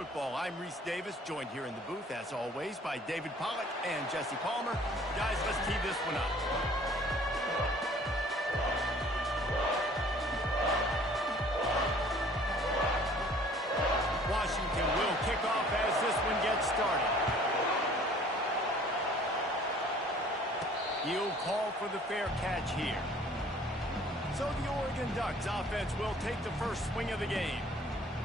Football. I'm Reese Davis, joined here in the booth, as always, by David Pollack and Jesse Palmer. Guys, let's tee this one up. Washington will kick off as this one gets started. He'll call for the fair catch here. So the Oregon Ducks offense will take the first swing of the game.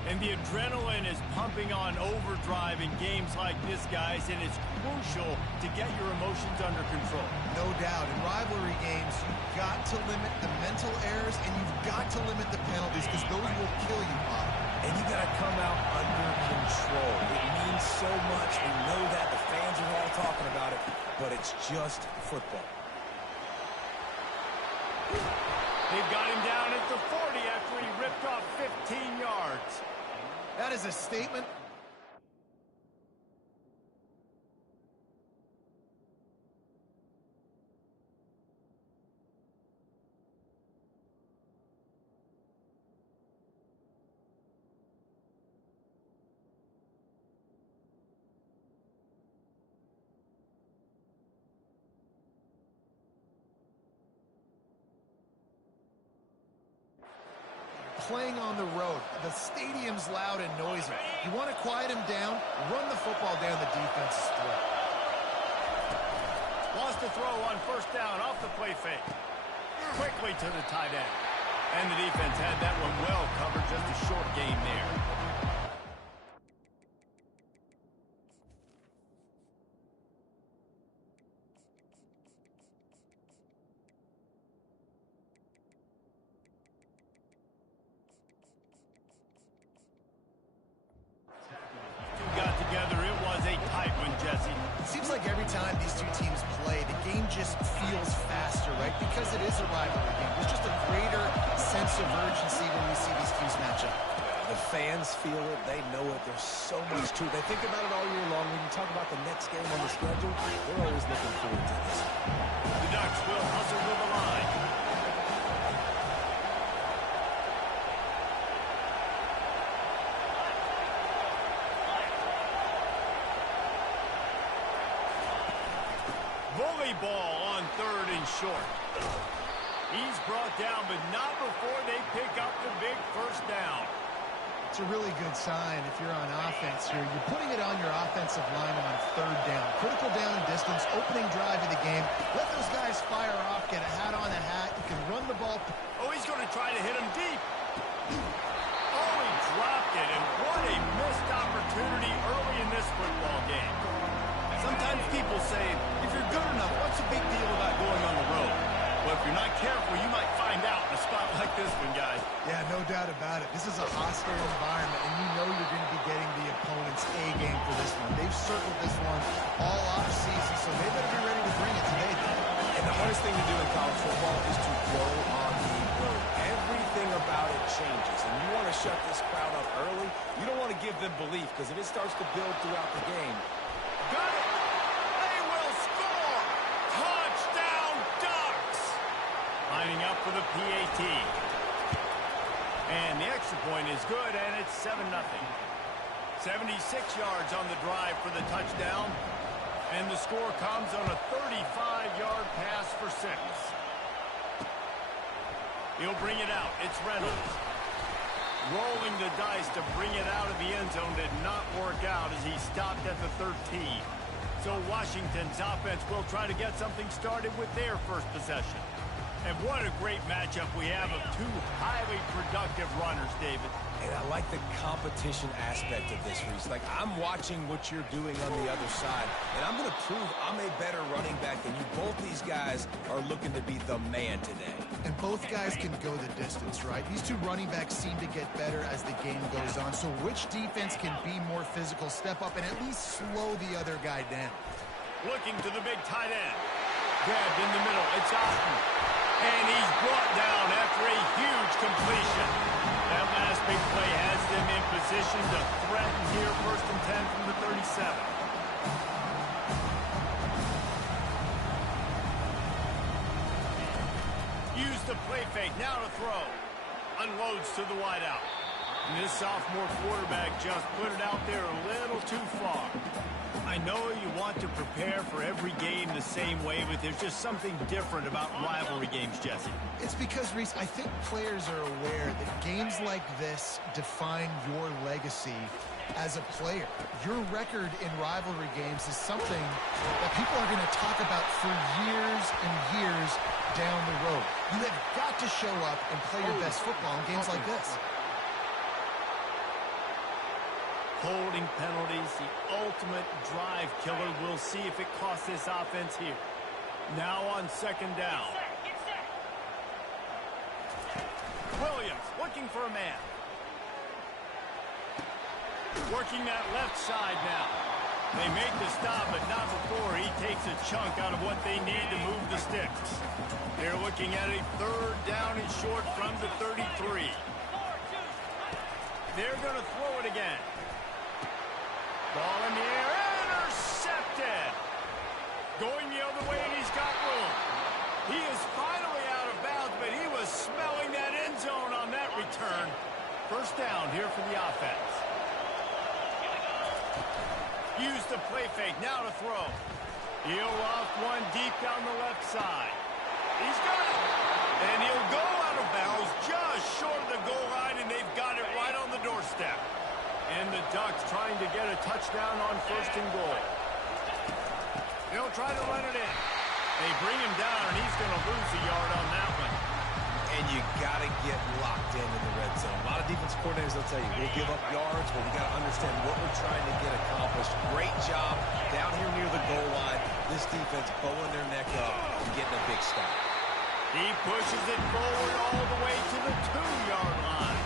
And the adrenaline is pumping on overdrive in games like this, guys, and it's crucial to get your emotions under control. No doubt. In rivalry games, you've got to limit the mental errors, and you've got to limit the penalties, because those will kill you, Bob. And you got to come out under control. It means so much. We know that. The fans are all talking about it, but it's just football. They've got him down at the 40 after he ripped off 15 yards. That is a statement. Playing on the road. The stadium's loud and noisy. You want to quiet him down, run the football down the defense's throat. Lost a throw on first down off the play fake. Quickly to the tight end. And the defense had that one well covered, just a short gain there. Seems like every time these two teams play, the game just feels faster, right? Because it is a rivalry game. There's just a greater sense of urgency when we see these teams match up. The fans feel it. They know it. There's so much to it. They think about it all year long. When you talk about the next game on the schedule, they're always looking forward to this. The Ducks will hustle to the line. Ball on third and short. He's brought down, but not before they pick up the big first down. It's a really good sign if you're on offense here. You're putting it on your offensive line on third down. Critical down and distance, opening drive of the game. Let those guys fire off, get a hat on a hat. You can run the ball. Oh, he's going to try to hit him deep. Oh, he dropped it, and what a missed opportunity early in this football game. Sometimes people say, if you're good enough, what's the big deal about going on the road? Well, if you're not careful, you might find out in a spot like this one, guys. Yeah, no doubt about it. This is a hostile environment, and you know you're going to be getting the opponent's A game for this one. They've circled this one all off-season, so they better be ready to bring it today. And the hardest thing to do in college football is to go on the road. Everything about it changes, and you want to shut this crowd up early. You don't want to give them belief, because if it starts to build throughout the game. Got it! They will score! Touchdown, Ducks! Lining up for the PAT. And the extra point is good, and it's 7-0. 76 yards on the drive for the touchdown. And the score comes on a 35-yard pass for 6. He'll bring it out. It's Reynolds. Rolling the dice to bring it out of the end zone did not work out as he stopped at the 13. So Washington's offense will try to get something started with their first possession. And what a great matchup we have of two highly productive runners, David. And I like the competition aspect of this, Reese. Like, I'm watching what you're doing on the other side, and I'm going to prove I'm a better running back than you. Both these guys are looking to be the man today. And both guys can go the distance, right? These two running backs seem to get better as the game goes on. So which defense can be more physical, step up, and at least slow the other guy down? Looking to the big tight end. Grabbed in the middle. It's Austin. And he's brought down after a huge completion. That last big play has them in position to threaten here, 1st and 10 from the 37. Use the play fake, now to throw. Unloads to the wideout. And this sophomore quarterback just put it out there a little too far. I know you want to prepare for every game the same way, but there's just something different about rivalry games, Jesse. It's because, Reese, I think players are aware that games like this define your legacy as a player. Your record in rivalry games is something that people are going to talk about for years and years down the road. You have got to show up and play your best football in games like this. Holding penalties, the ultimate drive killer. We'll see if it costs this offense here. Now on second down. Williams looking for a man. Working that left side now. They make the stop, but not before he takes a chunk out of what they need to move the sticks. They're looking at a third down and short from the 33. They're going to throw it again. Ball in the air, intercepted. Going the other way, and he's got room. He is finally out of bounds, but he was smelling that end zone on that return. First down here for the offense. Use the play fake, now to throw. He'll off one deep down the left side. He's got it. And he'll go out of bounds just short of the goal line, and they've got it right on the doorstep. And the Ducks trying to get a touchdown on first and goal. They'll try to run it in. They bring him down, and he's going to lose a yard on that one. And you got to get locked in the red zone. A lot of defensive coordinators will tell you, we'll give up yards, but we got to understand what we're trying to get accomplished. Great job down here near the goal line. This defense bowing their neck up and getting a big stop. He pushes it forward all the way to the 2-yard line.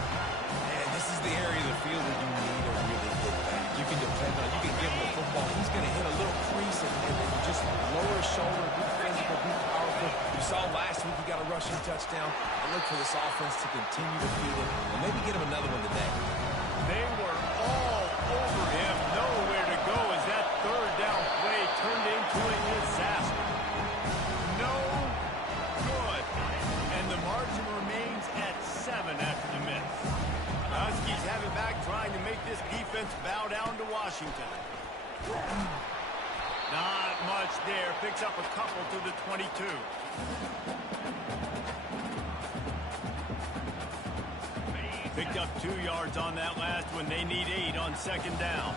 And this is the area of the field where you need a really good back. You can depend on, you can give him the football. He's going to hit a little crease and then you just lower his shoulder, be physical, be powerful. You saw last week he got a rushing touchdown. I look for this offense to continue to feed him and maybe get him another one today. They were all over him, nowhere to go as that third down play turned into a disaster. No good. And the margin remains at 7 after the miss. Huskies have it back, trying to make this defense bow down to Washington. Not much there. Picks up a couple to the 22. Picked up 2 yards on that last one. They need 8 on second down.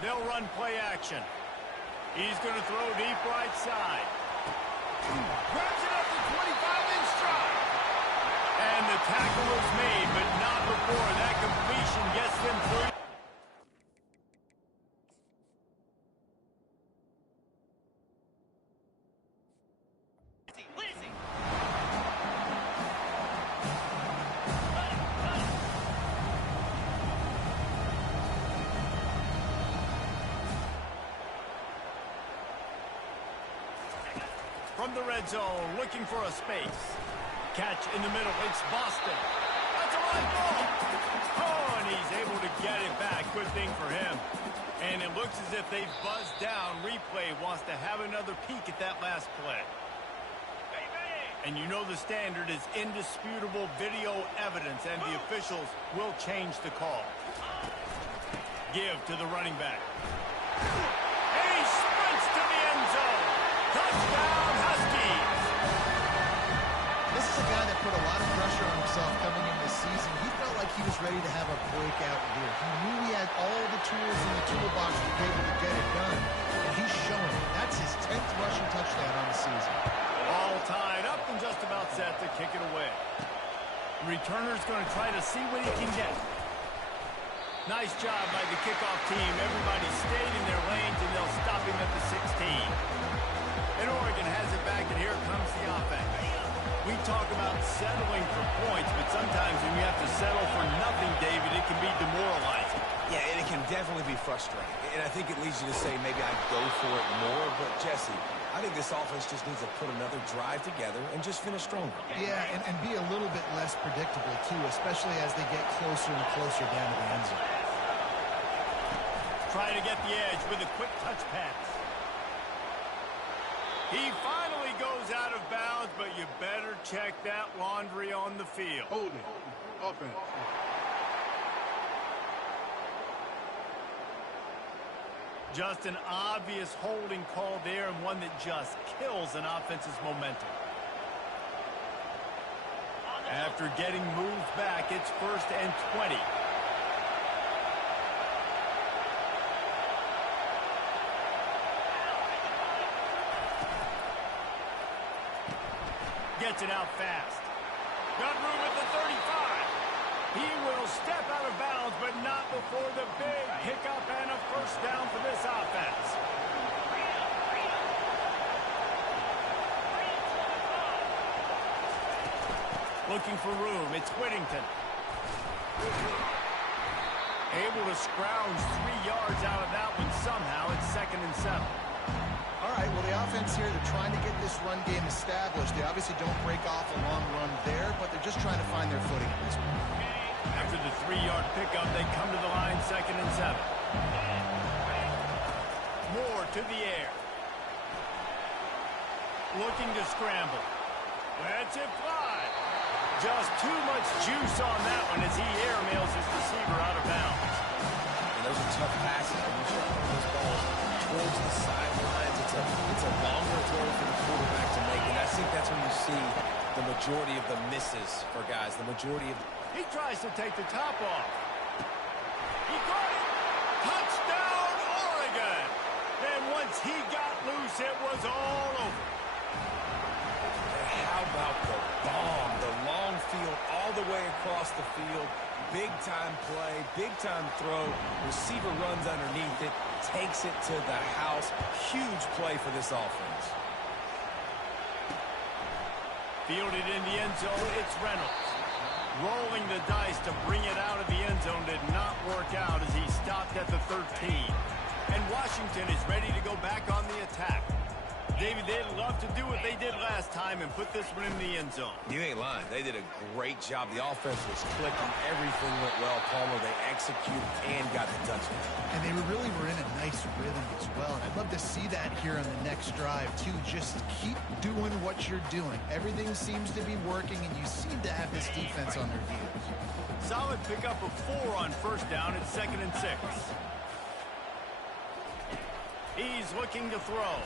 They'll run play action. He's going to throw deep right side. Grabs it up to 25 in stride. And the tackle was made, but not before that completion gets them through. From the red zone, looking for a space. Catch in the middle, it's Boston. That's a right ball. Oh, and he's able to get it back. Good thing for him. And it looks as if they've buzzed down. Replay wants to have another peek at that last play. And you know the standard is indisputable video evidence, and the officials will change the call. Give to the running back. And he sprints to the end zone. Touchdown, Huskies! This is a guy that put a lot of pressure on himself coming in this season. He felt like he was ready to have a breakout year. He knew he had all the tools in the toolbox to be able to get it done, and he's showing it. That's his 10th rushing touchdown on the season. All tied up and just about set to kick it away. The returner's going to try to see what he can get. Nice job by the kickoff team. Everybody stayed in their lanes, and they'll stop him at the 16. And Oregon has it back, and here comes the offense. We talk about settling for points, but sometimes when you have to settle for nothing, David, it can be demoralizing. Yeah, and it can definitely be frustrating. And I think it leads you to say maybe I'd go for it more. But, Jesse, I think this offense just needs to put another drive together and just finish stronger. Yeah, and be a little bit less predictable, too, especially as they get closer and closer down to the end zone. Try to get the edge with a quick touch pass. He finally goes out of bounds, but you better check that laundry on the field. Holding. Offense. Just an obvious holding call there, and one that just kills an offense's momentum. After getting moved back, it's 1st and 20. Gets it out fast. Got room at the 35. He will step out of bounds, but not before the big pickup and a first down for this offense. Looking for room. It's Whittington. Able to scrounge 3 yards out of that one somehow. It's 2nd and 7. All right, well, the offense here, they're trying to get this run game established. They obviously don't break off a long run there, but they're just trying to find their footing at this point. After the 3-yard pickup, they come to the line, 2nd and 7. Moore to the air. Looking to scramble. Lets it fly. Just too much juice on that one as he airmails his receiver out of bounds. And those are tough passes when you try to throw those balls towards the sidelines. It's a longer throw for the quarterback to make, and I think that's when you see the majority of the misses for guys. The majority of... He tries to take the top off. He got it. Touchdown, Oregon. And once he got loose, it was all over. And how about the bomb? The long field all the way across the field. Big-time play, big-time throw. Receiver runs underneath it, takes it to the house. Huge play for this offense. Fielded in the end zone, it's Reynolds. Rolling the dice to bring it out of the end zone did not work out as he stopped at the 13. And Washington is ready to go back on the attack. David, they'd love to do what they did last time and put this one in the end zone. You ain't lying. They did a great job. The offense was clicking. Everything went well. Palmer, they executed and got the touchdown. And they really were in a nice rhythm as well. And I'd love to see that here on the next drive, too. Just keep doing what you're doing. Everything seems to be working, and you seem to have this defense on their heels. Solid pickup of 4 on first down. It's 2nd and 6. He's looking to throw.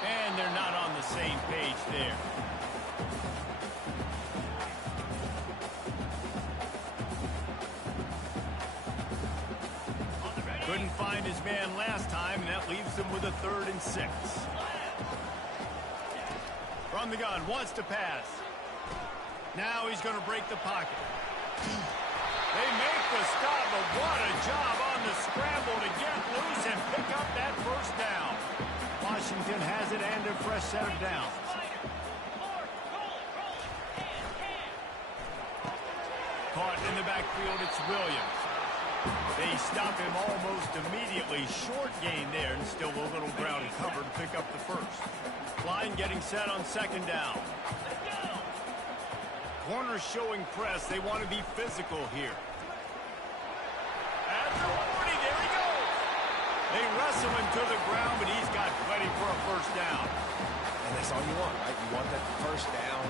And they're not on the same page there. Couldn't find his man last time, and that leaves him with a 3rd and 6. From the gun, wants to pass. Now he's going to break the pocket. They make the stop, but what a job on the scramble to get loose and pick up that first down. Washington has it and a fresh set of downs. Caught in the backfield, it's Williams. They stop him almost immediately. Short gain there, and still a little ground cover to pick up the first. Line getting set on 2nd down. Corners showing press. They want to be physical here. At the 40, there he goes. They wrestle him to the ground, but he's got plenty for a first down. And that's all you want, right? You want that first down.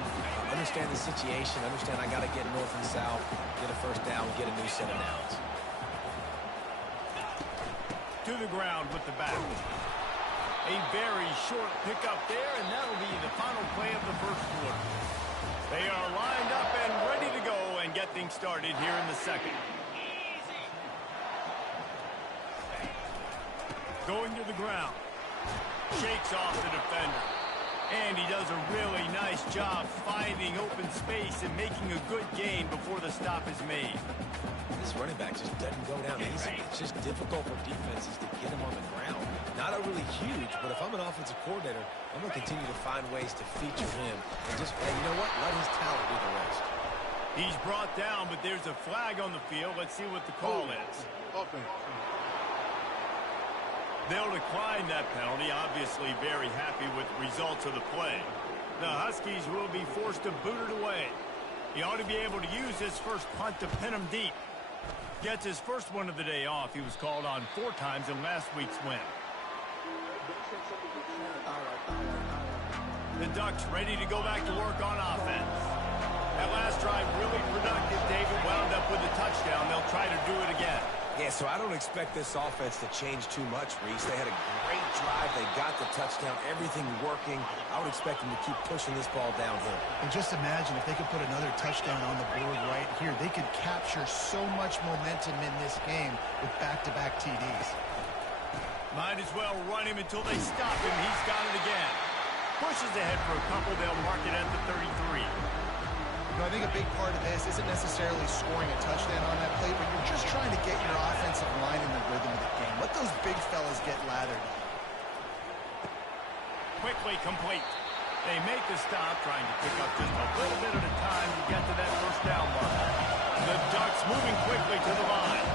Understand the situation. Understand I got to get north and south, get a first down, get a new set of downs. To the ground with the back. A very short pickup there, and that'll be the final play of the first quarter. They are lined up and ready to go and get things started here in the second. Going to the ground. Shakes off the defender. And he does a really nice job finding open space and making a good gain before the stop is made. This running back just doesn't go down easy. It's just difficult for defenses to get him on the ground. Not overly huge, but if I'm an offensive coordinator, I'm going to continue to find ways to feature him. And just, hey, you know what? Let his talent do the rest. He's brought down, but there's a flag on the field. Let's see what the call is. Offense. They'll decline that penalty, obviously very happy with the results of the play. The Huskies will be forced to boot it away. He ought to be able to use his first punt to pin him deep. Gets his first one of the day off. He was called on 4 times in last week's win. All right. The Ducks ready to go back to work on offense. That last drive really productive. David wound up with a touchdown. They'll try to do it again. Yeah, so I don't expect this offense to change too much, Reese. They had a great drive. They got the touchdown. Everything working. I would expect them to keep pushing this ball downhill. And just imagine if they could put another touchdown on the board right here. They could capture so much momentum in this game with back-to-back TDs. Might as well run him until they stop him. He's got it again. Pushes ahead for a couple. They'll mark it at the 33. I think a big part of this isn't necessarily scoring a touchdown on that play, but you're just trying to get your offensive line in the rhythm of the game. Let those big fellas get lathered up. Quickly complete. They make the stop, trying to pick up just a little bit at a time to get to that first down mark. The Ducks moving quickly to the line.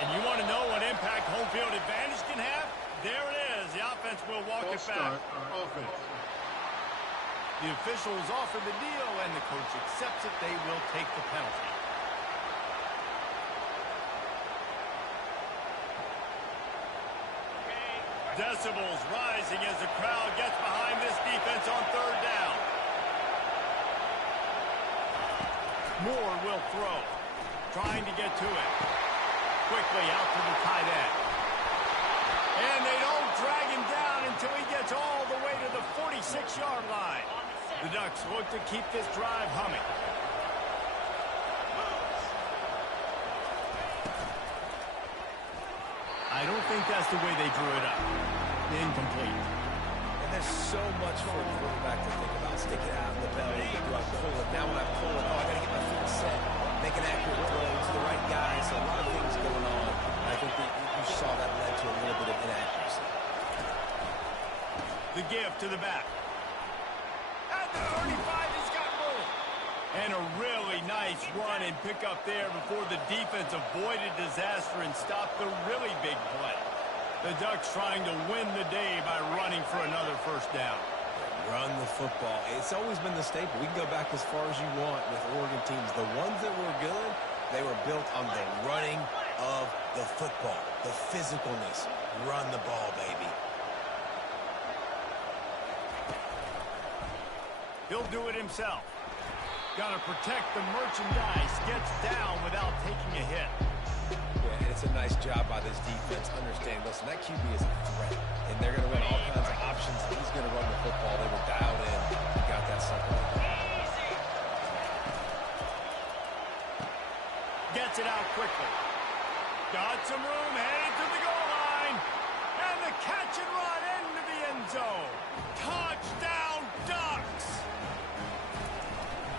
And you want to know what impact home field advantage can have? There it is. The offense will walk it back. The officials offer the deal, and the coach accepts it. They will take the penalty. Decibels rising as the crowd gets behind this defense on third down. Moore will throw. Trying to get to it. Quickly out to the tight end. And they don't drag him down until he gets all the way to the 46-yard line. The Ducks look to keep this drive humming. I don't think that's the way they drew it up. Incomplete. And there's so much for a quarterback to think about. Stick it out in the belly. Do I pull it? Now when I pull it, I got to get my feet set. Make an accurate throw to the right guy. So a lot of things going on. I think that you saw that led to a little bit of inaccuracy. The give to the back. At the 35, he's got room. And a really nice run and pick up there before the defense avoided disaster and stopped the really big play. The Ducks trying to win the day by running for another first down. Run the football. It's always been the staple. We can go back as far as you want with Oregon teams. The ones that were good, they were built on the running of the football, the physicalness. Run the ball, baby. He'll do it himself. Got to protect the merchandise. Gets down without taking a hit. Yeah, and it's a nice job by this defense. Understand, listen, that QB is a threat. And they're going to run all kinds of options. He's going to run the football. They were dialed in. He got that something. Gets it out quickly. Got some room, headed to the goal line. And the catch and run into the end zone. Touchdown, Ducks!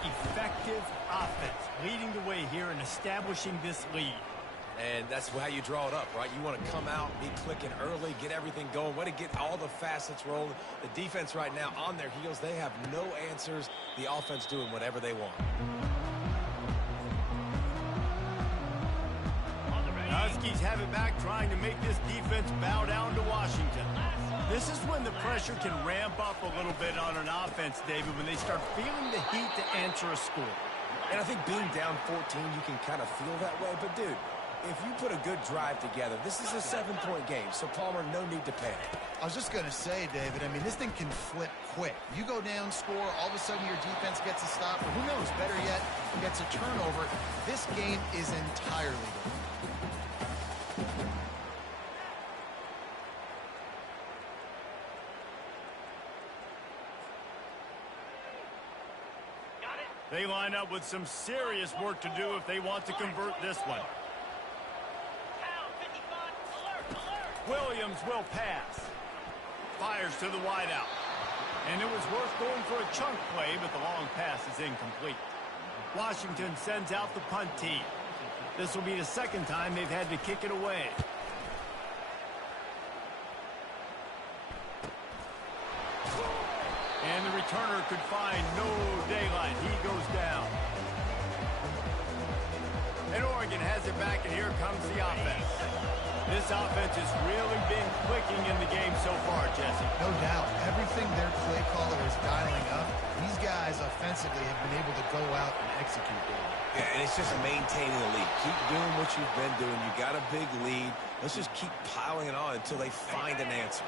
Effective offense leading the way here and establishing this lead. And that's how you draw it up, right? You want to come out, be clicking early, get everything going, way to get all the facets rolling. The defense right now on their heels, they have no answers. The offense doing whatever they want. Huskies have it back, trying to make this defense bow down to Washington. This is when the pressure can ramp up a little bit on an offense, David, when they start feeling the heat to answer a score. And I think being down 14, you can kind of feel that way. But, dude, if you put a good drive together, this is a 7-point game. So, Palmer, no need to panic. I was just going to say, David, I mean, this thing can flip quick. You go down, score, all of a sudden your defense gets a stop, or who knows, better yet, gets a turnover. This game is entirely different. They line up with some serious work to do if they want to convert this one. Williams will pass. Fires to the wideout. And it was worth going for a chunk play, but the long pass is incomplete. Washington sends out the punt team. This will be the second time they've had to kick it away. And the returner could find no daylight. He goes down. And And Oregon has it back, and here comes the offense. This offense has really been clicking in the game so far, Jesse. No doubt. Everything their play caller is dialing up, these guys offensively have been able to go out and execute it. Yeah, and it's just maintaining the lead. Keep doing what you've been doing. You got a big lead. Let's just keep piling it on until they find an answer.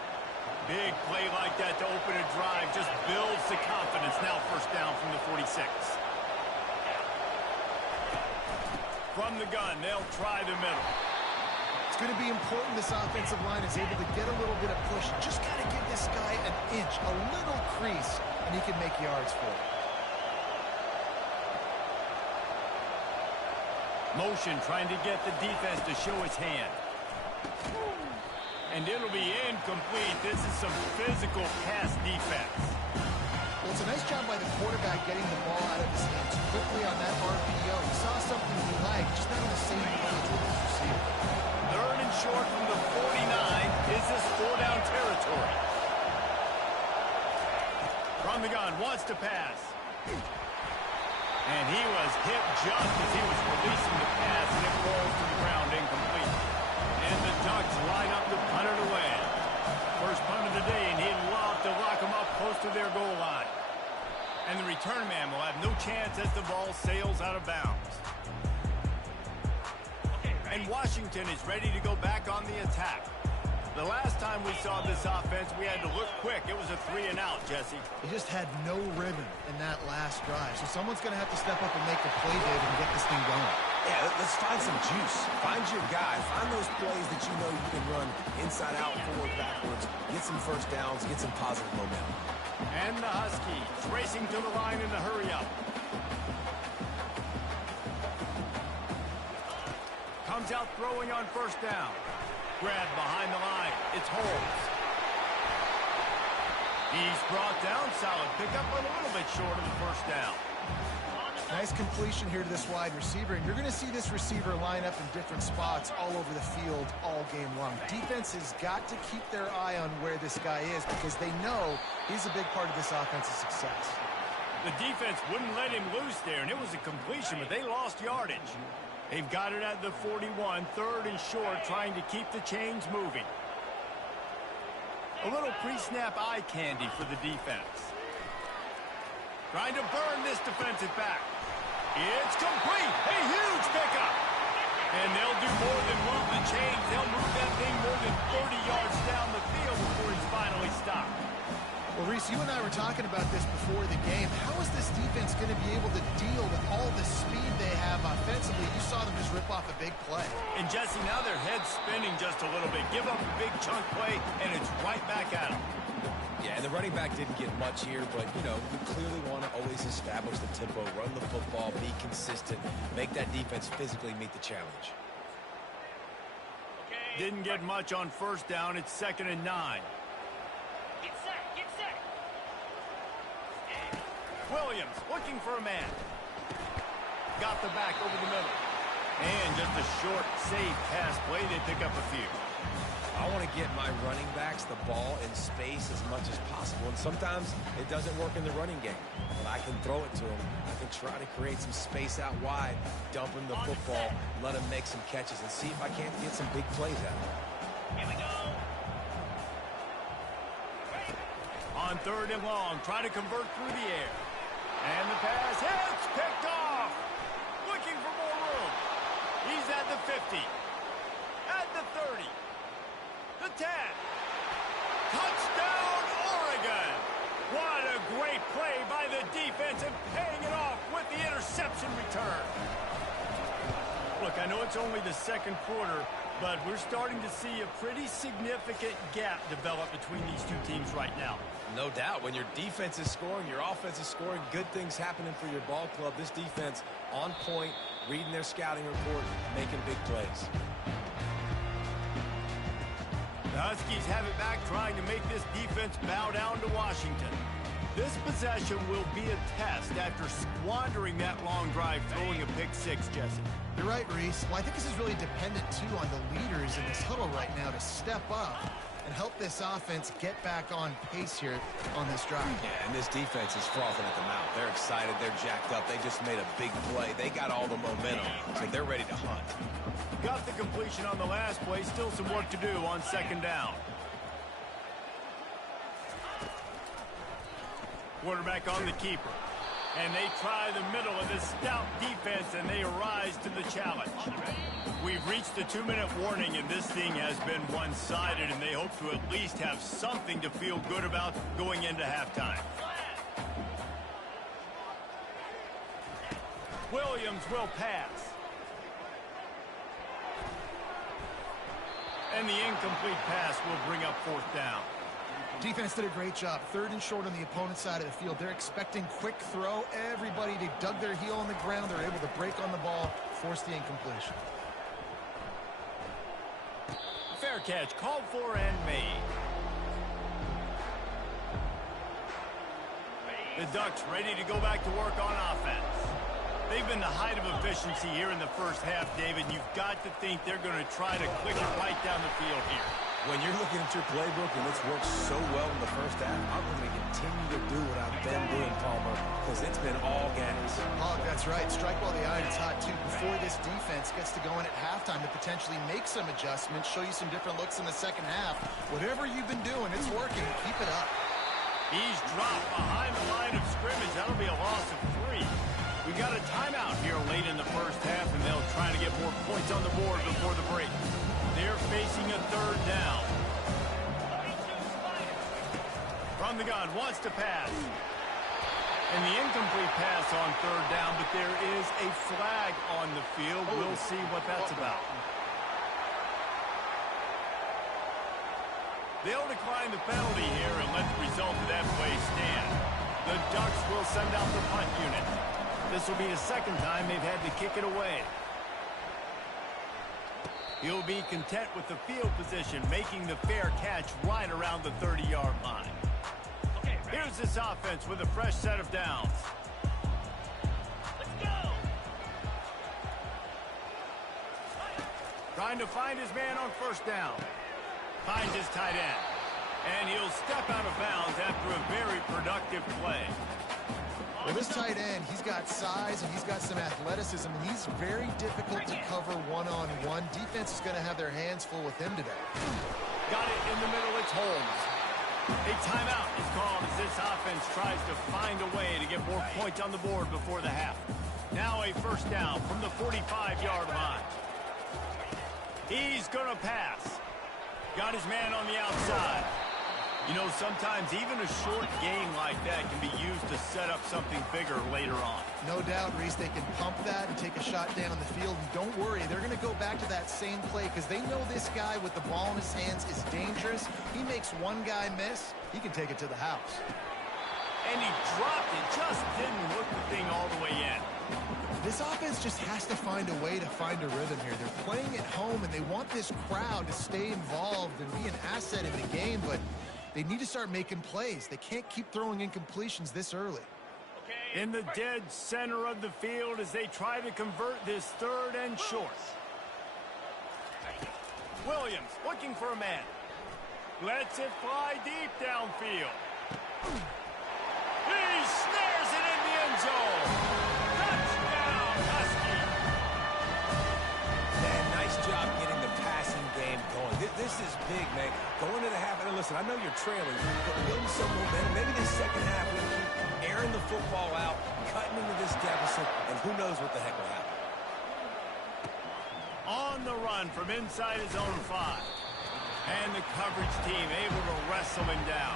Big play like that to open a drive just builds the confidence. Now first down from the 46. From the gun, they'll try the middle. It's going to be important this offensive line is able to get a little bit of push. Just got to give this guy an inch, a little crease, and he can make yards for it. Motion trying to get the defense to show his hand. And it'll be incomplete. This is some physical pass defense. Well, it's a nice job by the quarterback getting the ball out of his hands quickly on that RPO. He saw something he liked, just not on the same page with his receiver. Third and short from the 49. Is this 4-down territory? From the gun, wants to pass. And he was hit just as he was releasing the pass, and it falls to the ground incomplete. And the Ducks line up to punt it away. First punt of the day, and he'd love to lock them up close to their goal line. And the return man will have no chance as the ball sails out of bounds. And Washington is ready to go back on the attack. The last time we saw this offense, we had to look quick. It was a 3-and-out, Jesse. He just had no rhythm in that last drive. So someone's going to have to step up and make a play, David, and get this thing going. Yeah, let's find some juice. Find your guy. Find those plays that you know you can run inside out, forward, backwards. Get some first downs. Get some positive momentum. And the Huskies racing to the line in the hurry-up. Comes out throwing on first down. Grab behind the line. It's Holmes. He's brought down. Solid pickup, but a little bit short of the first down. Nice completion here to this wide receiver, and you're going to see this receiver line up in different spots all over the field all game long. Defense has got to keep their eye on where this guy is because they know he's a big part of this offensive success. The defense wouldn't let him loose there, and it was a completion, but they lost yardage. They've got it at the 41, third and short, trying to keep the chains moving. A little pre-snap eye candy for the defense. Trying to burn this defensive back. It's complete. A huge pickup. And they'll do more than move the chains. They'll move that thing more than 30 yards down the field before he's finally stopped. Well, Reese, you and I were talking about this before the game. How is this defense going to be able to deal with all the speed they have offensively? You saw them just rip off a big play. And, Jesse, now their head's spinning just a little bit. Give up a big chunk play, and it's right back at them. Yeah, and the running back didn't get much here, but, you know, you clearly want to always establish the tempo, run the football, be consistent, make that defense physically meet the challenge. Didn't get much on first down. It's 2nd and 9. Get set, get set. Williams looking for a man. Got the back over the middle. And just a short, safe pass play. They pick up a few. I want to get my running backs the ball in space as much as possible. And sometimes it doesn't work in the running game. But I can throw it to them. I can try to create some space out wide, dump him the football, let him make some catches, and see if I can't get some big plays out of him. Here we go. On 3rd and long, try to convert through the air. And the pass hits, picked off. Looking for more room. He's at the 50. At the 30. The 10. Touchdown, Oregon. What a great play by the defense and paying it off with the interception return. Look, I know it's only the 2nd quarter, but we're starting to see a pretty significant gap develop between these two teams right now. No doubt. When your defense is scoring, your offense is scoring, good things happening for your ball club. This defense on point, reading their scouting report, making big plays. The Huskies have it back, trying to make this defense bow down to Washington. This possession will be a test after squandering that long drive, throwing a pick six, Jesse. You're right, Reese. Well, I think this is really dependent, too, on the leaders in this huddle right now to step up and help this offense get back on pace here on this drive. Yeah, and this defense is frothing at the mouth. They're excited. They're jacked up. They just made a big play. They got all the momentum, so they're ready to hunt. Got the completion on the last play. Still some work to do on second down. Quarterback on the keeper. And they try the middle of this stout defense, and they rise to the challenge. We've reached the 2-minute warning, and this thing has been one-sided, and they hope to at least have something to feel good about going into halftime. Williams will pass. And the incomplete pass will bring up fourth down. Defense did a great job. 3rd and short on the opponent's side of the field. They're expecting quick throw. Everybody, they dug their heel on the ground. They're able to break on the ball, force the incompletion. Fair catch, called for and made. The Ducks ready to go back to work on offense. They've been the height of efficiency here in the first half, David. You've got to think they're going to try to click it right down the field here. When you're looking at your playbook and it's worked so well in the first half, I'm going to continue to do what I've been doing, Palmer, because it's been all gas. Oh, that's right. Strike while the iron's hot, too, before this defense gets to go in at halftime to potentially make some adjustments, show you some different looks in the second half. Whatever you've been doing, it's working. Keep it up. He's dropped behind the line of scrimmage. That'll be a loss of 3. We've got a timeout here late in the first half, and they'll try to get more points on the board before the break. They're facing a 3rd down. From the gun, wants to pass. And the incomplete pass on 3rd down, but there is a flag on the field. We'll see what that's about. They'll decline the penalty here and let the result of that play stand. The Ducks will send out the punt unit. This will be the 2nd time they've had to kick it away. He'll be content with the field position, making the fair catch right around the 30-yard line. Okay, here's this offense with a fresh set of downs. Let's go! Trying to find his man on 1st down. Finds his tight end. And he'll step out of bounds after a very productive play. Well, this tight end, he's got size and he's got some athleticism, and he's very difficult to cover one-on-one. Defense is going to have their hands full with him today. Got it in the middle. It's Holmes. A timeout is called as this offense tries to find a way to get more points on the board before the half. Now a 1st down from the 45-yard line. He's going to pass. Got his man on the outside. You know, sometimes even a short game like that can be used to set up something bigger later on. No doubt, Reese, they can pump that and take a shot down the field. And don't worry, they're going to go back to that same play because they know this guy with the ball in his hands is dangerous. He makes one guy miss, he can take it to the house. And he dropped it, just didn't hook the thing all the way in. This offense just has to find a way to find a rhythm here. They're playing at home, and they want this crowd to stay involved and be an asset in the game, but they need to start making plays. They can't keep throwing incompletions this early. In the dead center of the field as they try to convert this 3rd and short. Williams looking for a man. Lets it fly deep downfield. He snares it in the end zone. Touchdown, Husky. Man, nice job getting the passing game going. This is big, man. Going to the half, and listen, I know you're trailing, but building some momentum. Maybe this second half, we keep airing the football out, cutting into this deficit, and who knows what the heck will happen. On the run from inside his own 5. And the coverage team able to wrestle him down.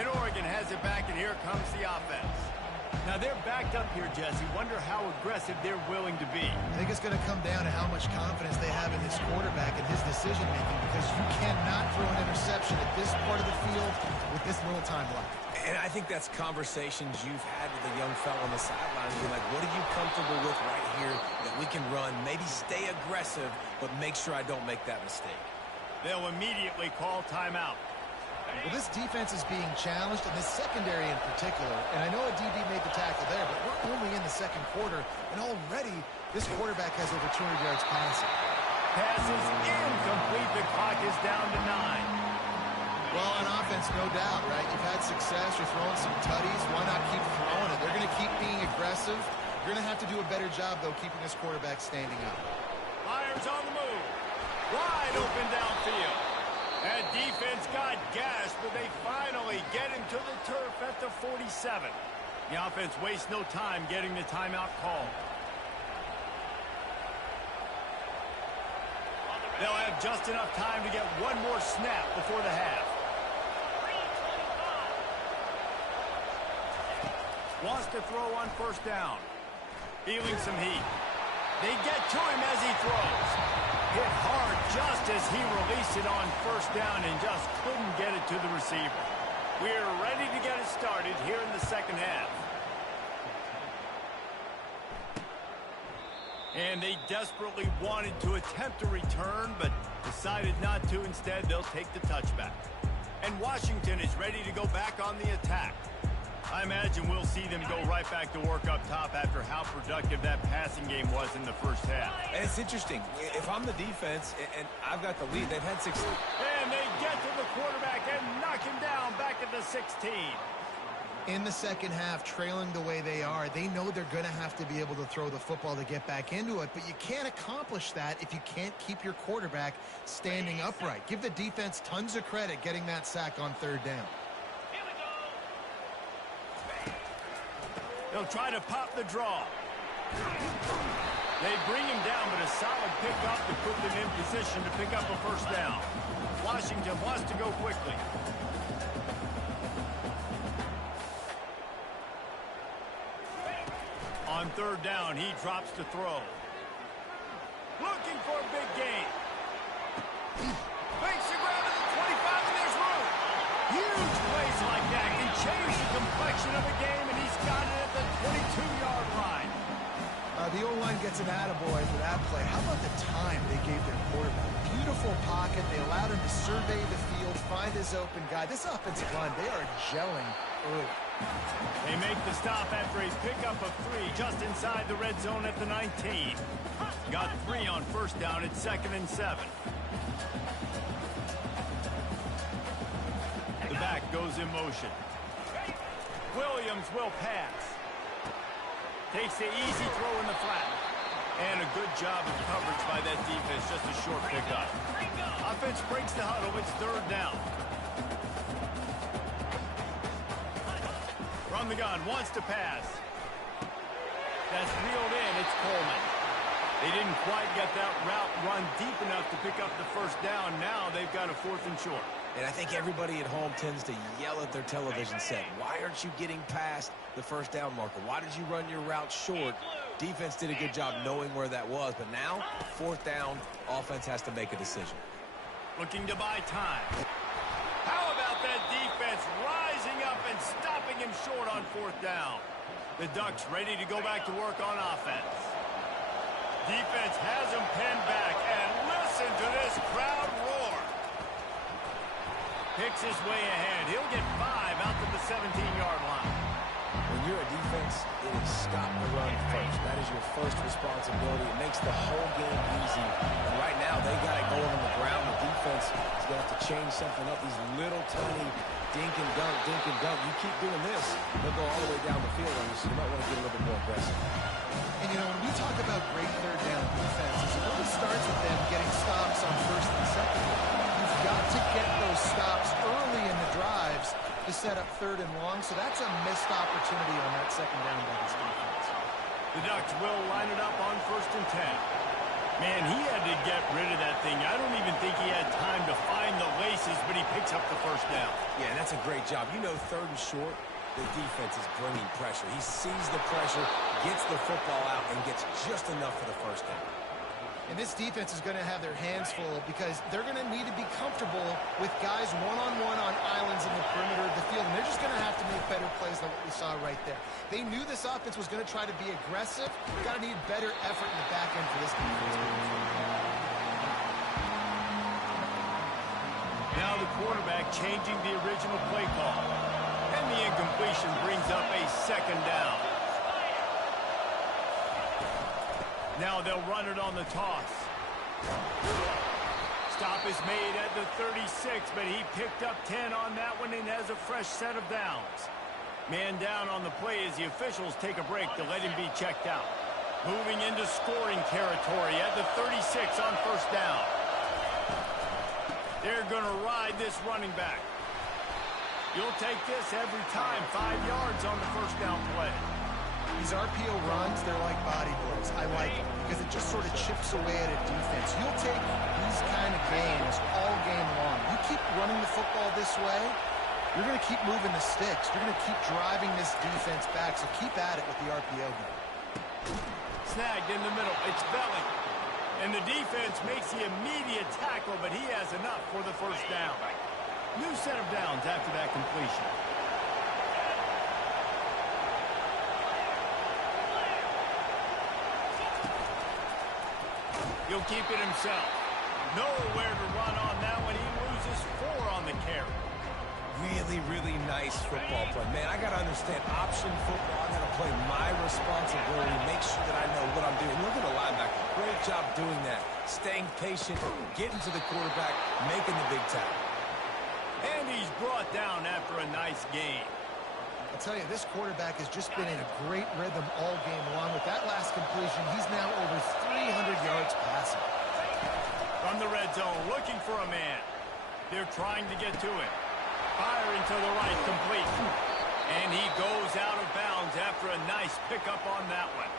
And Oregon has it back, and here comes the offense. Now they're backed up here, Jesse. Wonder how aggressive they're willing to be. I think it's going to come down to how much confidence they have in this quarterback and his decision-making, because you cannot throw an interception at this part of the field with this little time left. And I think that's conversations you've had with the young fella on the sidelines. You're like, what are you comfortable with right here that we can run? Maybe stay aggressive, but make sure I don't make that mistake. They'll immediately call timeout. Well, this defense is being challenged, and this secondary in particular. And I know a DB made the tackle there, but we're only in the 2nd quarter, and already this quarterback has over 200 yards passing. Passes incomplete. The clock is down to 9. Well, on offense, no doubt, right? You've had success. You're throwing some tutties. Why not keep throwing it? They're going to keep being aggressive. You're going to have to do a better job, though, keeping this quarterback standing up. Myers on the move. Wide open downfield. That defense got gashed, but they finally get him to the turf at the 47. The offense wastes no time getting the timeout called. They'll have just enough time to get one more snap before the half. Wants to throw on first down. Feeling some heat. They get to him as he throws. Hit hard just as he released it on first down and just couldn't get it to the receiver. We're ready to get it started here in the second half. And they desperately wanted to attempt a return, but decided not to. Instead, they'll take the touchback. And Washington is ready to go back on the attack. I imagine we'll see them go right back to work up top after how productive that passing game was in the first half. And it's interesting. If I'm the defense and I've got the lead, they've had 6. And they get to the quarterback and knock him down back at the 16. In the second half, trailing the way they are, they know they're going to have to be able to throw the football to get back into it, but you can't accomplish that if you can't keep your quarterback standing upright. Give the defense tons of credit getting that sack on third down. They'll try to pop the draw. They bring him down, but a solid pickup to put them in position to pick up a first down. Washington wants to go quickly. On third down, he drops to throw. Looking for a big gain. Makes the ground to the 25, and there's room. Huge plays like that can change the complexion of a game, and he's got it at the 22-yard line. The O-line gets an attaboy for that play. How about the time they gave their quarterback? Beautiful pocket. They allowed him to survey the field, find his open guy. This offensive line, they are gelling early. They make the stop after a pickup of 3 just inside the red zone at the 19. Got 3 on first down at 2nd and 7. The back goes in motion. Williams will pass. Takes the easy throw in the flat. And a good job of coverage by that defense, just a short pickup. Offense breaks the huddle, it's third down. From the gun, wants to pass. That's reeled in, it's Coleman. They didn't quite get that route run deep enough to pick up the first down. Now they've got a 4th and short. And I think everybody at home tends to yell at their television set. Why aren't you getting past the first down marker? Why did you run your route short? Defense did a good job knowing where that was. But now, 4th down, offense has to make a decision. Looking to buy time. How about that defense rising up and stopping him short on 4th down? The Ducks ready to go back to work on offense. Defense has him pinned back, and listen to this crowd roar. Picks his way ahead. He'll get 5 out to the 17-yard line. When you're a defense, it is stop the run first. That is your first responsibility. It makes the whole game easy. And right now, they got it going on the ground. The defense is going to have to change something up. These little tiny dink and dunk, dink and dunk. You keep doing this, they'll go all the way down the field on you, so you might want to get a little bit more aggressive. And, you know, when we talk about great third down defenses, it really starts with them getting stops on first and second down. You've got to get those stops early in the drives to set up third and long, so that's a missed opportunity on that second down by this defense. The Ducks will line it up on 1st and 10. Man, he had to get rid of that thing. I don't even think he had time to find the laces, but he picks up the first down. Yeah, that's a great job. You know, 3rd and short, the defense is bringing pressure. He sees the pressure, gets the football out, and gets just enough for the first down. And this defense is going to have their hands full because they're going to need to be comfortable with guys one-on-one on islands in the perimeter of the field. And they're just going to have to make better plays than what we saw right there. They knew this offense was going to try to be aggressive. Got to need better effort in the back end for this defense. Now the quarterback changing the original play call. And the incompletion brings up a 2nd down. Now they'll run it on the toss. Stop is made at the 36, but he picked up 10 on that one and has a fresh set of downs. Man down on the play as the officials take a break to let him be checked out. Moving into scoring territory at the 36 on first down. They're going to ride this running back. You'll take this every time. 5 yards on the first down play. These RPO runs, they're like body blows. I like them because it just sort of chips away at a defense. You'll take these kind of games all game long. You keep running the football this way, you're going to keep moving the sticks. You're going to keep driving this defense back, so keep at it with the RPO game. Snagged in the middle. It's Belling. And the defense makes the immediate tackle, but he has enough for the first down. New set of downs after that completion. He'll keep it himself. Nowhere to run on that one. He loses 4 on the carry. Really, really nice football play. Man, I got to understand option football. I got to play my responsibility, make sure that I know what I'm doing. Look at the linebacker. Great job doing that. Staying patient, getting to the quarterback, making the big tackle. And he's brought down after a nice game. I'll tell you, this quarterback has just been in a great rhythm all game long. With that last completion, he's now over 300 yards passing. From the red zone, looking for a man. They're trying to get to him. Firing to the right, complete. And he goes out of bounds after a nice pickup on that one.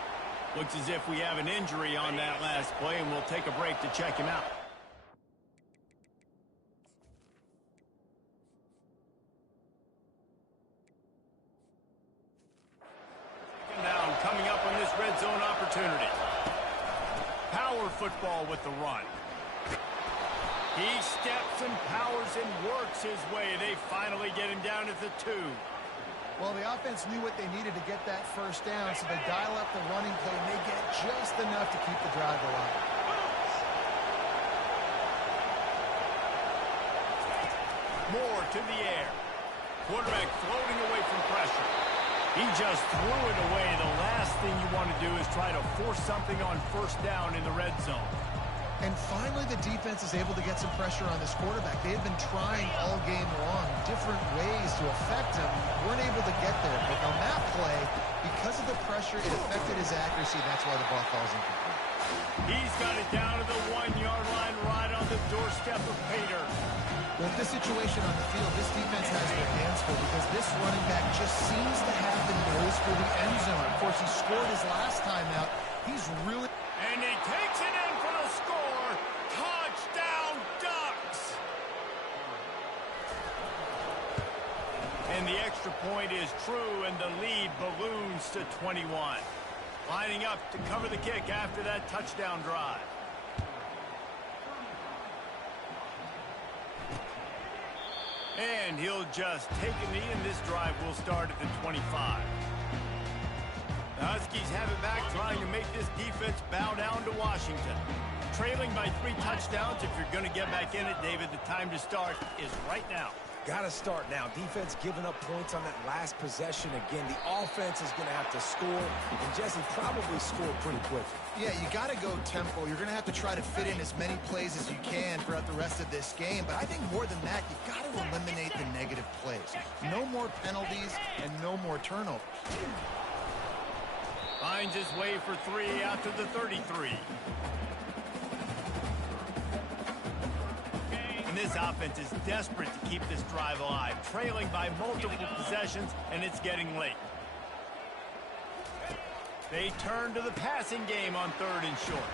Looks as if we have an injury on that last play, and we'll take a break to check him out. Down coming up on this red zone opportunity. Power football with the run. He steps and powers and works his way. They finally get him down at the 2. Well, the offense knew what they needed to get that first down, so they dial up the running play, and they get just enough to keep the drive alive. More to the air. Quarterback floating away from pressure. He just threw it away. The last thing you want to do is try to force something on first down in the red zone. And finally, the defense is able to get some pressure on this quarterback. They have been trying all game long different ways to affect him. Weren't able to get there. But on that play, because of the pressure, it affected his accuracy. That's why the ball falls incomplete. He's got it down to the 1-yard line, right on the doorstep of Pater. With this situation on the field, this defense has their hands full because this running back just seems to have the nose for the end zone. Of course, he scored his last time out. He's really... And he takes it in for the score. Touchdown, Ducks! And the extra point is true, and the lead balloons to 21. Lining up to cover the kick after that touchdown drive. And he'll just take a knee, and this drive will start at the 25. The Huskies have it back, trying to make this defense bow down to Washington. Trailing by 3 touchdowns. If you're going to get back in it, David, the time to start is right now. Got to start now. Defense giving up points on that last possession. Again, the offense is going to have to score, and Jesse probably score pretty quick. Yeah, you got to go tempo. You're going to have to try to fit in as many plays as you can throughout the rest of this game. But I think more than that, you got to eliminate the negative plays. No more penalties and no more turnovers. Finds his way for 3 after the 33. And this offense is desperate to keep this drive alive, trailing by multiple possessions, and it's getting late. They turn to the passing game on 3rd and short.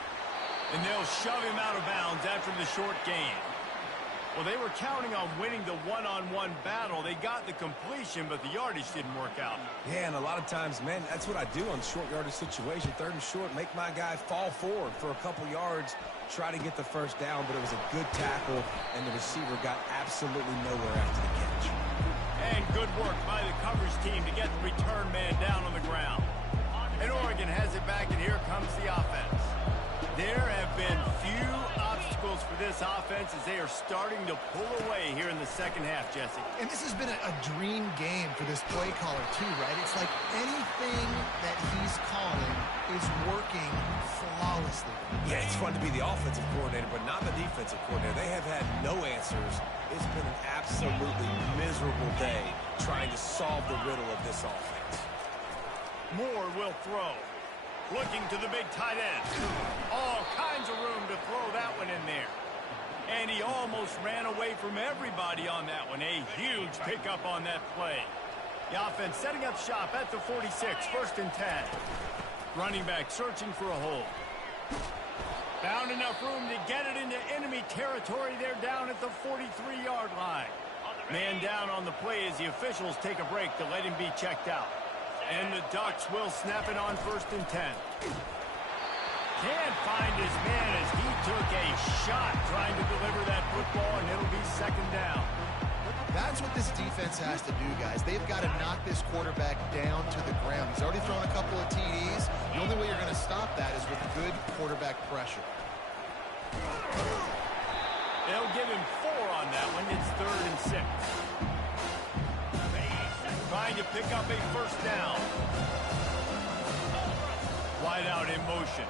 And they'll shove him out of bounds after the short gain. Well, they were counting on winning the one-on-one battle. They got the completion, but the yardage didn't work out. Yeah, and a lot of times, man, that's what I do on short yardage situation. 3rd and short, make my guy fall forward for a couple yards, try to get the first down, but it was a good tackle, and the receiver got absolutely nowhere after the catch. And good work by the coverage team to get the return man down on the ground. And Oregon has it back, and here comes the offense. There have been few obstacles for this offense as they are starting to pull away here in the second half, Jesse. And this has been a dream game for this play caller, too, right? It's like anything that he's calling is working flawlessly. Yeah, it's fun to be the offensive coordinator, but not the defensive coordinator. They have had no answers. It's been an absolutely miserable day trying to solve the riddle of this offense. Moore will throw. Looking to the big tight end. All kinds of room to throw that one in there. And he almost ran away from everybody on that one. A huge pickup on that play. The offense setting up shop at the 46, 1st and 10. Running back searching for a hole. Found enough room to get it into enemy territory. They're down at the 43-yard line. Man down on the play as the officials take a break to let him be checked out. And the Ducks will snap it on 1st and 10. Can't find his man as he took a shot trying to deliver that football, and it'll be 2nd down. That's what this defense has to do, guys. They've got to knock this quarterback down to the ground. He's already thrown a couple of TDs. The only way you're going to stop that is with good quarterback pressure. They'll give him 4 on that one. It's 3rd and 6. Trying to pick up a 1st down. Wide out in motion.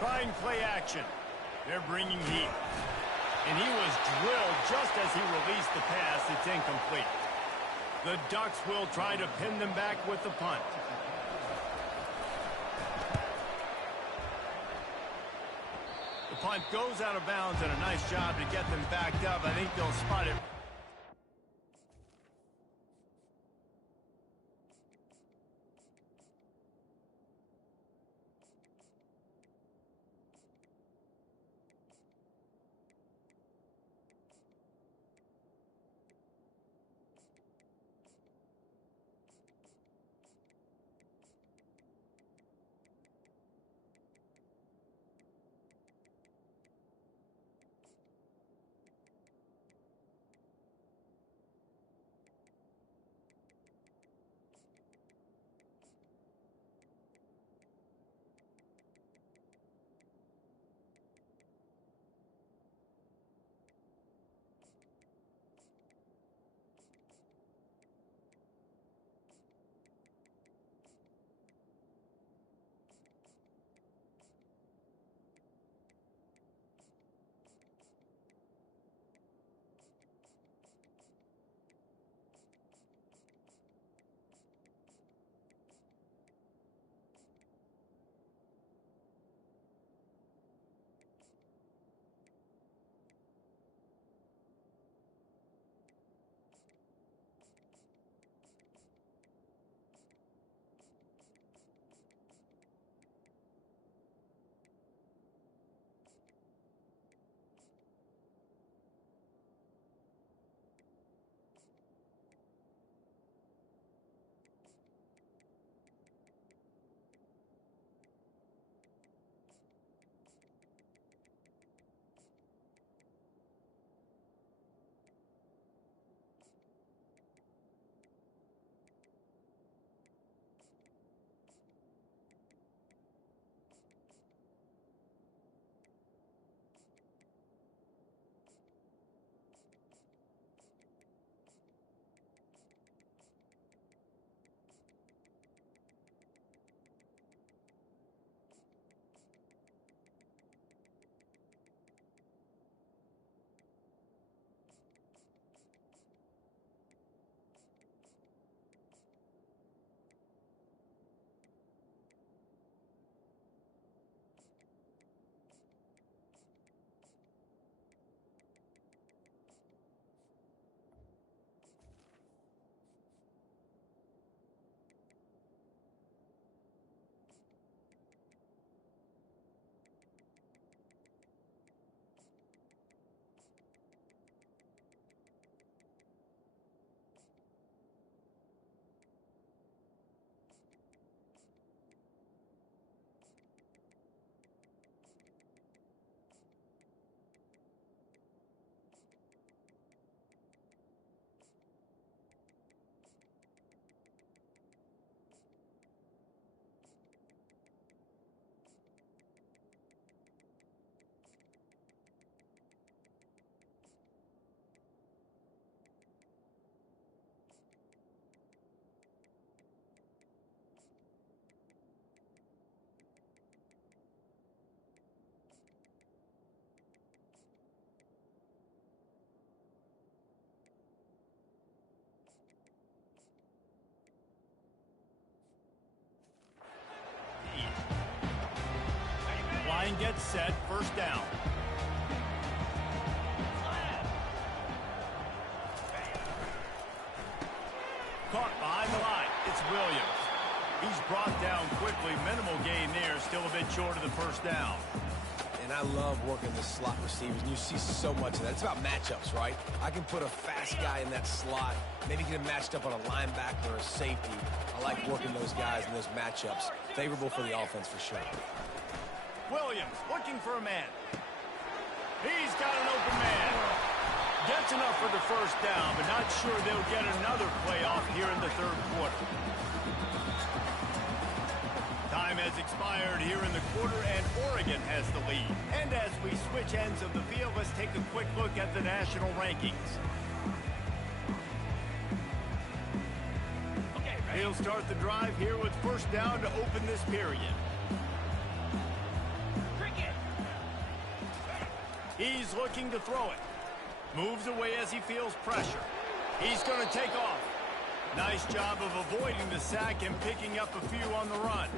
Trying play action. They're bringing heat. And he was drilled just as he released the pass. It's incomplete. The Ducks will try to pin them back with the punt. The punt goes out of bounds, and a nice job to get them backed up. I think they'll spot it. line gets set, first down. Caught behind the line. It's Williams. He's brought down quickly. Minimal gain there. Still a bit short of the first down. And I love working the slot receivers, and you see so much of that. It's about matchups, right? I can put a fast guy in that slot, maybe get him matched up on a linebacker or a safety. I like working those guys in those matchups. Favorable for the offense for sure. Williams looking for a man. He's got an open man. Gets enough for the first down, but not sure they'll get another play off here in the third quarter. Time has expired here in the quarter, and Oregon has the lead. And as we switch ends of the field, let's take a quick look at the national rankings. Okay, ready? He'll start the drive here with first down to open this period. Cricket. He's looking to throw it. Moves away as he feels pressure. He's going to take off. Nice job of avoiding the sack and picking up a few on the run.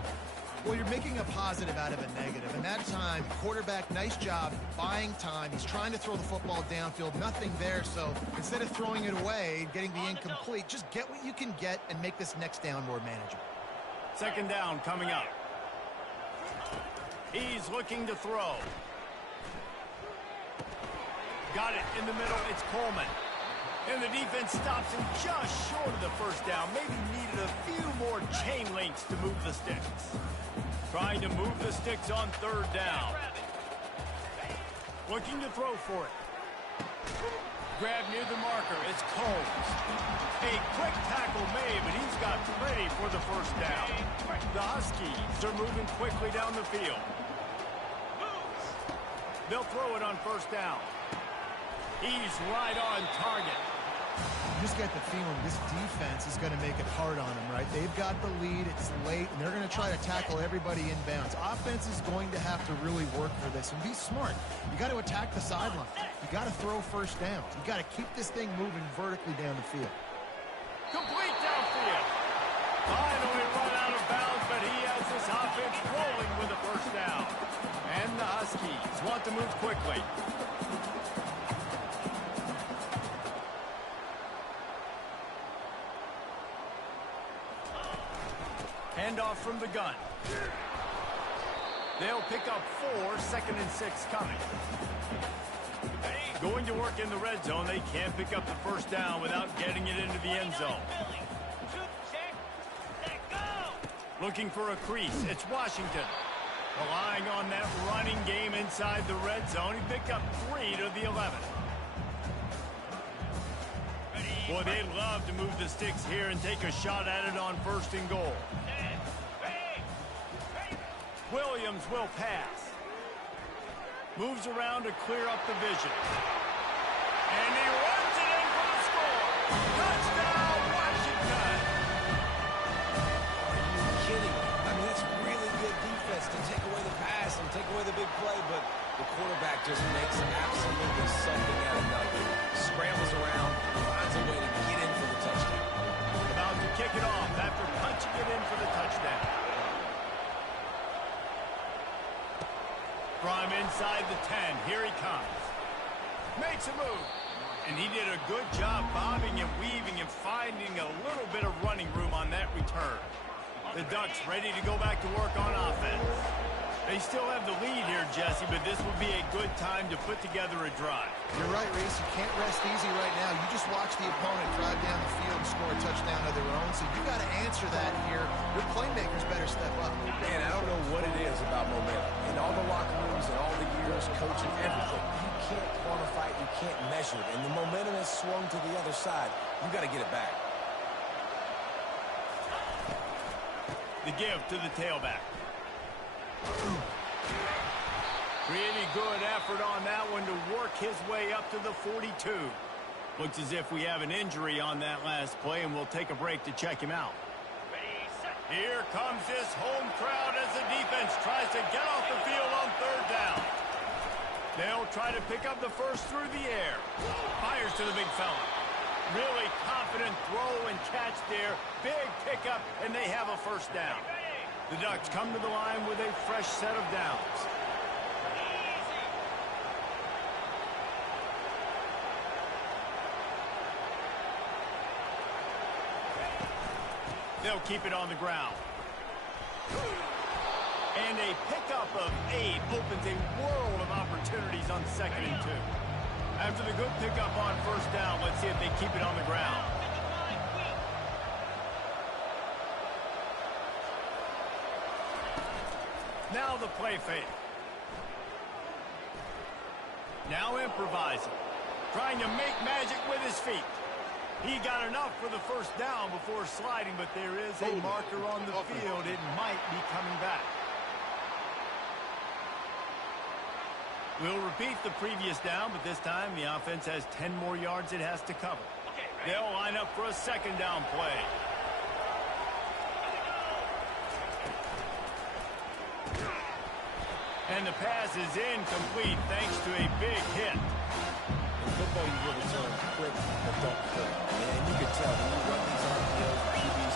Well, you're making a positive out of a negative. And that time, quarterback, nice job buying time. He's trying to throw the football downfield. Nothing there. So instead of throwing it away, getting the incomplete, just get what you can get and make this next down more manageable. Second down coming up. He's looking to throw. Got it in the middle. It's Coleman. And the defense stops him just short of the first down. Maybe needed a few more chain links to move the sticks. Trying to move the sticks on third down. Looking to throw for it. Grab near the marker. It's Combs. A quick tackle made, but he's got plenty for the first down. The Huskies are moving quickly down the field. They'll throw it on first down. He's right on target. You just get the feeling this defense is going to make it hard on them, right? They've got the lead. It's late, and they're going to try to tackle everybody inbounds. Offense is going to have to really work for this and be smart. You got to attack the sideline. You got to throw first downs. You got to keep this thing moving vertically down the field. Complete downfield. Finally run out of bounds, but he has this offense rolling with a first down. And the Huskies want to move quickly. Handoff from the gun. They'll pick up 4, second and 6 coming. Going to work in the red zone. They can't pick up the first down without getting it into the end zone. Looking for a crease. It's Washington. Relying on that running game inside the red zone. He picked up 3 to the 11. Boy, they'd love to move the sticks here and take a shot at it on first and goal. Williams will pass. Moves around to clear up the vision. And he runs it in for the score. Touchdown, Washington. Are you kidding me? I mean, that's really good defense to take away the pass and take away the big play, but the quarterback just makes absolutely something out of nothing. Scrambles around, finds a way to get in for the touchdown. About to kick it off after punching it in for the touchdown. From inside the 10, here he comes. Makes a move. And he did a good job bobbing and weaving and finding a little bit of running room on that return. The Ducks ready to go back to work on offense. They still have the lead here, Jesse, but this would be a good time to put together a drive. You're right, Reese. You can't rest easy right now. You just watch the opponent drive down the field and score a touchdown of their own, so you got to answer that here. Your playmakers better step up. Man, I don't know what it is about momentum. In all the locker rooms and all the years coaching, everything, you can't quantify it, you can't measure it, and the momentum has swung to the other side. You got to get it back. The give to the tailback. Really good effort on that one to work his way up to the 42. Looks as if we have an injury on that last play, and we'll take a break to check him out. Here comes this home crowd as the defense tries to get off the field on third down. They'll try to pick up the first through the air. Fires to the big fella. Really confident throw and catch there. Big pickup, and they have a first down. The Ducks come to the line with a fresh set of downs. They'll keep it on the ground. And a pickup of 8 opens a world of opportunities on 2nd and 2. After the good pickup on 1st down, let's see if they keep it on the ground. Now the play fake. Now improvising. Trying to make magic with his feet. He got enough for the 1st down before sliding, but there is a marker on the field. It might be coming back. We'll repeat the previous down, but this time the offense has 10 more yards it has to cover. They'll line up for a 2nd down play. And the pass is incomplete thanks to a big hit. In football, you really turn quick but don't hurt. And you can tell when you run these RPOs, QBs,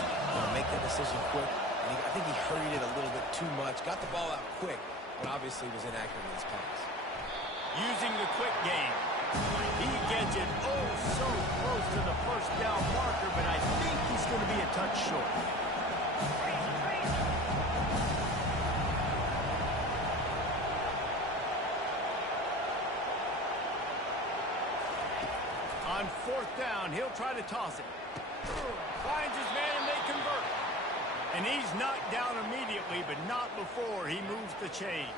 make that decision quick. And I think he hurried it a little bit too much. Got the ball out quick, but obviously was inaccurate in his pass. Using the quick game. He gets it so close to the 1st down marker, but I think he's going to be a touch short. On 4th down, he'll try to toss it. Finds his man and they convert. And he's knocked down immediately, but not before he moves the chains.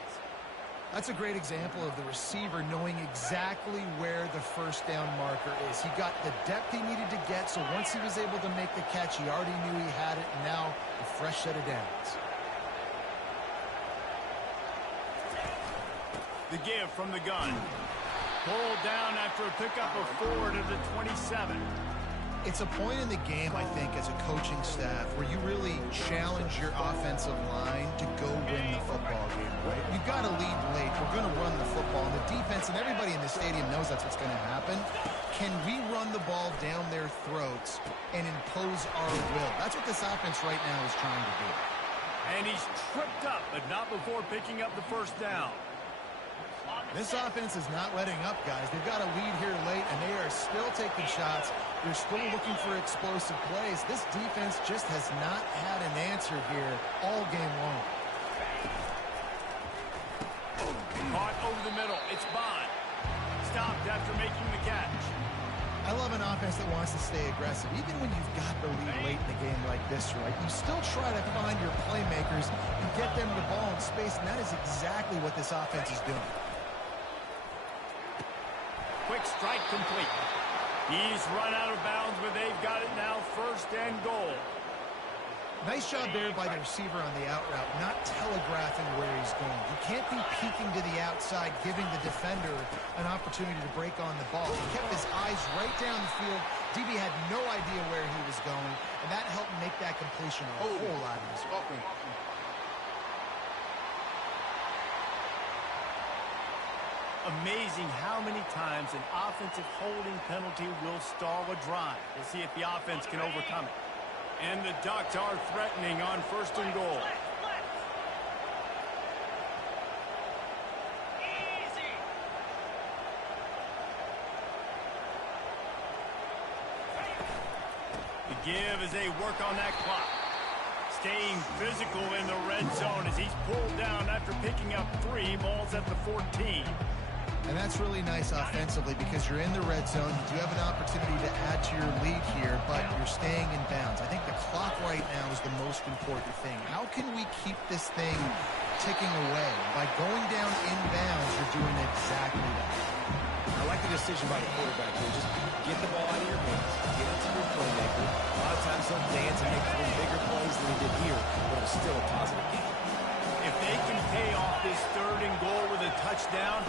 That's a great example of the receiver knowing exactly where the 1st down marker is. He got the depth he needed to get, so once he was able to make the catch, he already knew he had it, and now a fresh set of downs. The give from the gun. Pulled down after a pickup of 4 to the 27. It's a point in the game, I think, as a coaching staff where you really challenge your offensive line to go win the football game, right? You've got to lead late. We're going to run the football. And the defense and everybody in the stadium knows that's what's going to happen. Can we run the ball down their throats and impose our will? That's what this offense right now is trying to do. And he's tripped up, but not before picking up the 1st down. This offense is not letting up, guys. They've got a lead here late, and they are still taking shots. They're still looking for explosive plays. This defense just has not had an answer here all game long. Caught over the middle. It's Bond. Stopped after making the catch. I love an offense that wants to stay aggressive. Even when you've got the lead late in the game like this, right, you still try to find your playmakers and get them the ball in space, and that is exactly what this offense is doing. Quick strike complete. He's run out of bounds, but they've got it now 1st and goal. Nice job there by the receiver on the out route, not telegraphing where he's going. You can't be peeking to the outside, giving the defender an opportunity to break on the ball. He kept his eyes right down the field. DB had no idea where he was going, and that helped make that completion a whole lot easier. Amazing how many times an offensive holding penalty will stall a drive. We'll see if the offense can overcome it. And the Ducks are threatening on 1st and goal. Easy. The give as they work on that clock. Staying physical in the red zone as he's pulled down after picking up 3 balls at the 14. And that's really nice offensively because you're in the red zone. You do have an opportunity to add to your lead here, but you're staying in bounds. I think the clock right now is the most important thing. How can we keep this thing ticking away? By going down in bounds, you're doing exactly that. I like the decision by the quarterback here. Just get the ball out of your hands, get it to your playmaker. A lot of times he'll dance and make even bigger plays than he did here, but it's still a positive game. If they can pay off this 3rd and goal with a touchdown,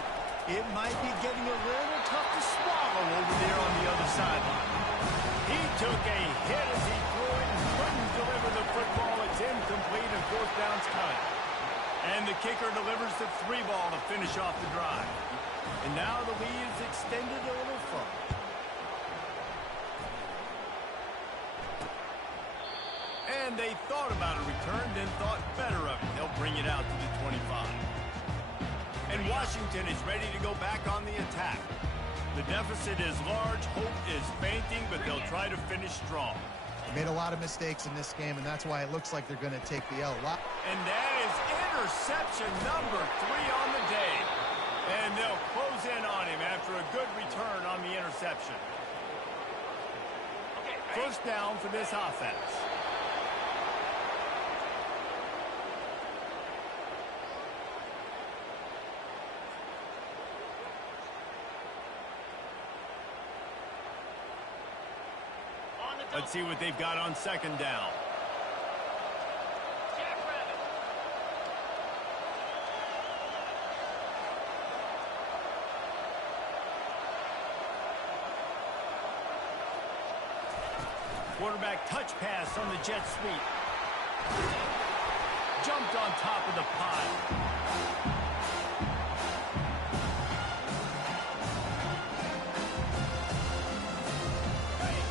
it might be getting a little tough to swallow over there on the other sideline. He took a hit as he threw it and couldn't deliver the football. It's incomplete and 4th down's coming. And the kicker delivers the 3 ball to finish off the drive. And now the lead is extended a little further. And they thought about a return, then thought better of it. They'll bring it out to the 25. And Washington is ready to go back on the attack. The deficit is large, hope is fainting, but they'll try to finish strong. Made a lot of mistakes in this game, and that's why it looks like they're going to take the L. And that is interception number 3 on the day. And they'll close in on him after a good return on the interception. First down for this offense. Let's see what they've got on second down. Quarterback touch pass on the jet sweep. Jumped on top of the pile.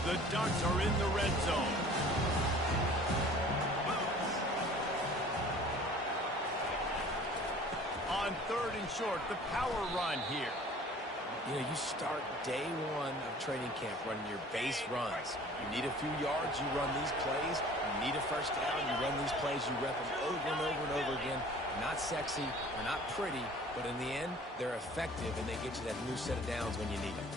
The Ducks are in the red zone. On third and short, the power run here. You know, you start day one of training camp running your base runs. You need a few yards, you run these plays. You need a first down, you run these plays. You rep them over and over and over again. Not sexy, they're not pretty, but in the end, they're effective, and they get you that new set of downs when you need them.